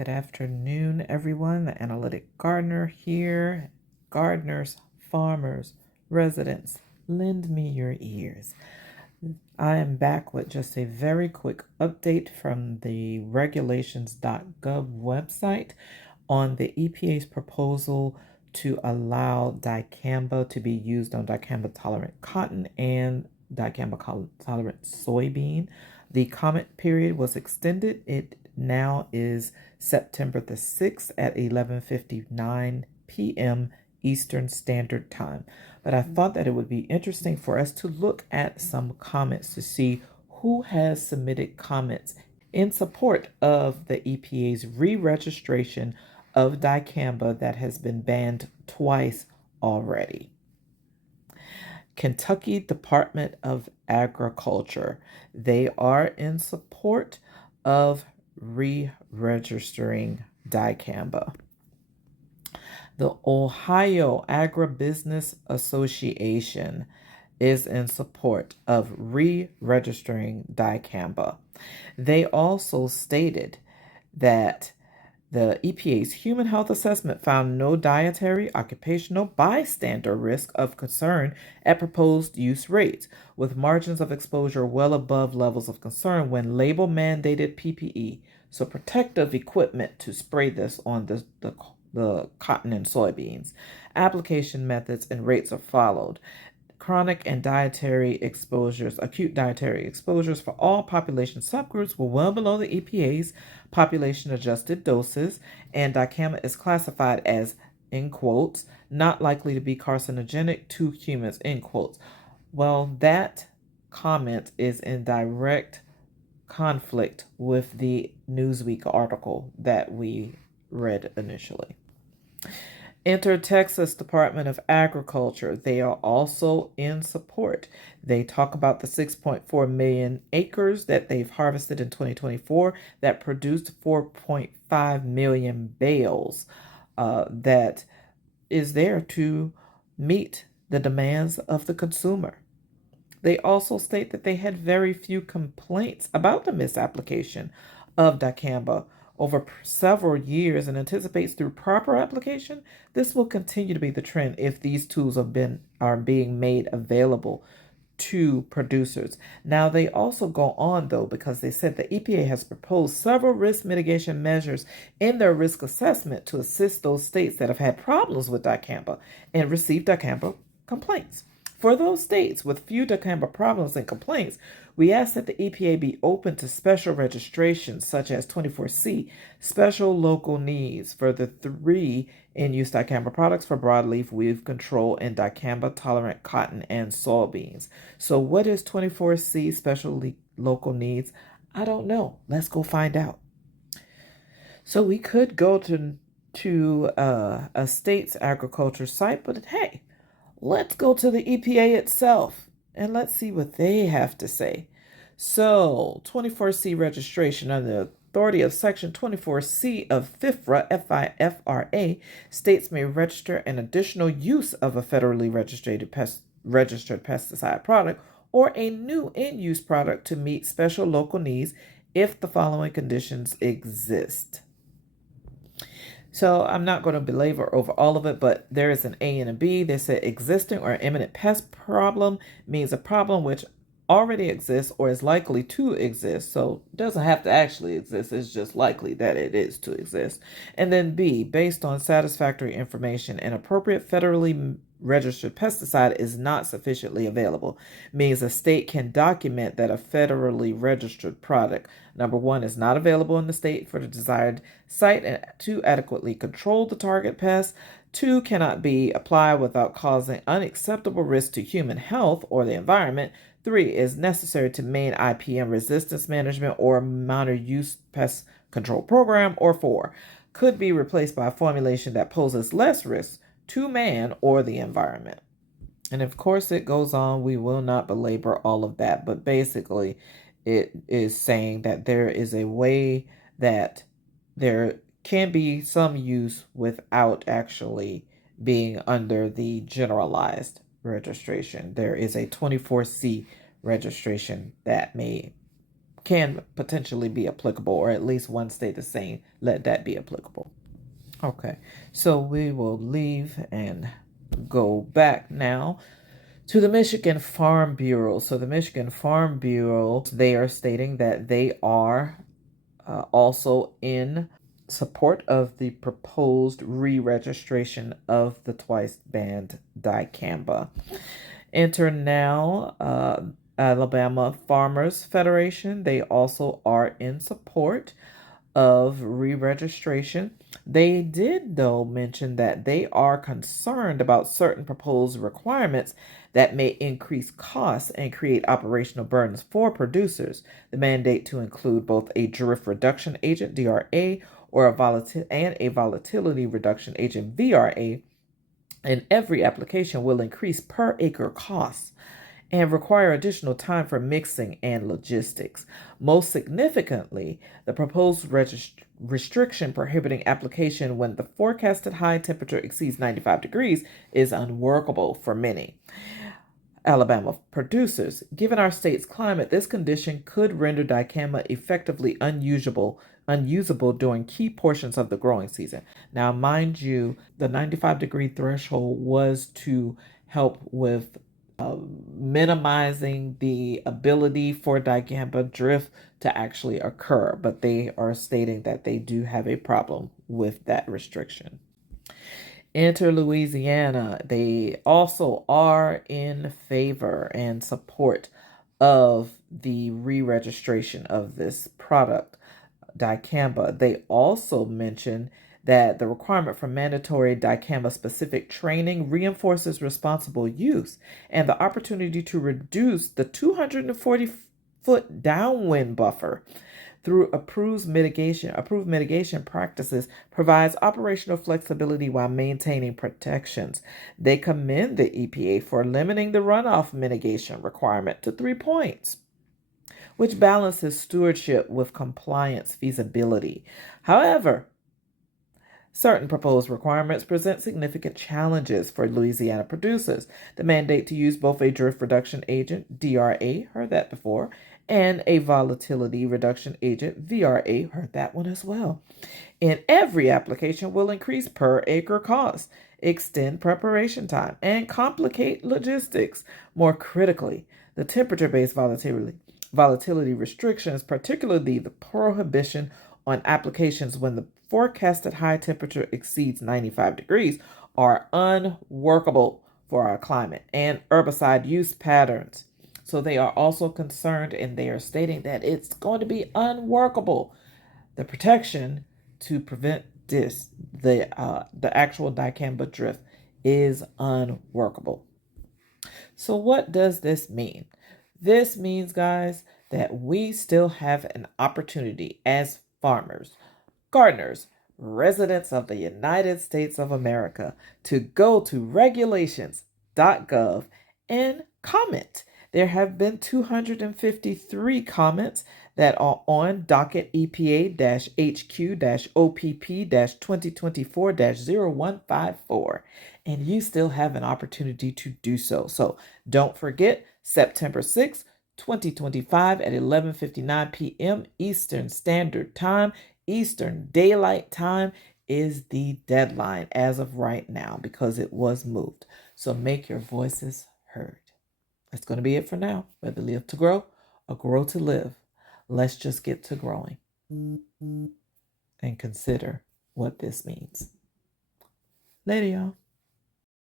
Good afternoon, everyone. The Analytic Gardener here. Gardeners, farmers, residents, lend me your ears. I am back with just a very quick update from the regulations.gov website on the EPA's proposal to allow dicamba to be used on dicamba tolerant cotton and dicamba tolerant soybean. The comment period was extended. It now is September the 6th at 11:59 p.m. Eastern Standard Time. But I thought that it would be interesting for us to look at some comments to see who has submitted comments in support of the EPA's re-registration of dicamba that has been banned twice already. Kentucky Department of Agriculture. They are in support of re-registering dicamba. The Ohio Agribusiness Association is in support of re-registering dicamba. They also stated that the EPA's human health assessment found no dietary, occupational, bystander risk of concern at proposed use rates, with margins of exposure well above levels of concern when label mandated PPE, so protective equipment to spray this on the cotton and soybeans. Application methods and rates are followed. Chronic and dietary exposures, acute dietary exposures for all population subgroups were well below the EPA's population adjusted doses, and dicamba is classified as, in quotes, not likely to be carcinogenic to humans, in quotes. Well, that comment is in direct conflict with the Newsweek article that we read initially. Enter Texas Department of Agriculture. They are also in support. They talk about the 6.4 million acres that they've harvested in 2024 that produced 4.5 million bales that is there to meet the demands of the consumer. They also state that they had very few complaints about the misapplication of dicamba over several years and anticipates through proper application, this will continue to be the trend if these tools are being made available to producers. Now, they also go on, though, because they said the EPA has proposed several risk mitigation measures in their risk assessment to assist those states that have had problems with dicamba and received dicamba complaints. For those states with few dicamba problems and complaints, we ask that the EPA be open to special registrations such as 24C, special local needs for the 3 in-use dicamba products for broadleaf weed control and dicamba-tolerant cotton and soybeans. So what is 24C, special local needs? I don't know. Let's go find out. So we could go to a state's agriculture site, but hey, let's go to the EPA itself and let's see what they have to say. So, 24C registration under the authority of Section 24C of FIFRA, FIFRA, states may register an additional use of a federally registered pesticide product or a new in-use product to meet special local needs if the following conditions exist. So I'm not going to belabor over all of it, but there is an A and a B. They said existing or imminent pest problem means a problem which already exists or is likely to exist. So it doesn't have to actually exist. It's just likely that it is to exist. And then B, based on satisfactory information, an appropriate federally registered pesticide is not sufficiently available, means a state can document that a federally registered product, number 1, is not available in the state for the desired site and to adequately control the target pest, 2, cannot be applied without causing unacceptable risk to human health or the environment, 3, is necessary to main IPM resistance management or minor use pest control program, or 4, could be replaced by a formulation that poses less risk to man or the environment. And of course it goes on. We will not belabor all of that, but basically it is saying that there is a way that there can be some use without actually being under the generalized registration. There is a 24C registration that may can potentially be applicable, or at least one state is saying let that be applicable. Okay, so we will leave and go back now to the Michigan Farm Bureau. So the Michigan Farm Bureau, they are stating that they are also in support of the proposed re-registration of the twice banned dicamba. Enter now Alabama Farmers Federation. They also are in support of re-registration. They did, though, mention that they are concerned about certain proposed requirements that may increase costs and create operational burdens for producers. The mandate to include both a drift reduction agent, DRA, or a volatility reduction agent, VRA, in every application will increase per acre costs and require additional time for mixing and logistics. Most significantly, the proposed restriction prohibiting application when the forecasted high temperature exceeds 95 degrees is unworkable for many Alabama producers. Given our state's climate, this condition could render dicamba effectively unusable during key portions of the growing season. Now, mind you, the 95-degree threshold was to help with minimizing the ability for dicamba drift to actually occur, but they are stating that they do have a problem with that restriction. Enter Louisiana. They also are in favor and support of the re-registration of this product, dicamba. They also mention that the requirement for mandatory dicamba-specific training reinforces responsible use, and the opportunity to reduce the 240-foot downwind buffer through approved mitigation practices provides operational flexibility while maintaining protections. They commend the EPA for limiting the runoff mitigation requirement to 3 points, which balances stewardship with compliance feasibility. However, certain proposed requirements present significant challenges for Louisiana producers. The mandate to use both a drift reduction agent, DRA, heard that before, and a volatility reduction agent, VRA, heard that one as well, in every application will increase per acre cost, extend preparation time, and complicate logistics. More critically, the temperature-based volatility restrictions, particularly the prohibition on applications when the forecasted high temperature exceeds 95 degrees, are unworkable for our climate and herbicide use patterns. So they are also concerned, and they are stating that it's going to be unworkable. The protection to prevent the actual dicamba drift, is unworkable. So what does this mean? This means, guys, that we still have an opportunity as farmers, gardeners, residents of the United States of America to go to regulations.gov and comment. There have been 253 comments that are on Docket EPA-HQ-OPP-2024-0154, and you still have an opportunity to do so. So don't forget, September 6th, 2025 at 11:59 p.m. Eastern Standard Time, Eastern Daylight Time, is the deadline as of right now because it was moved. So make your voices heard. That's going to be it for now. Whether live to grow or grow to live, let's just get to growing and consider what this means. Later, y'all.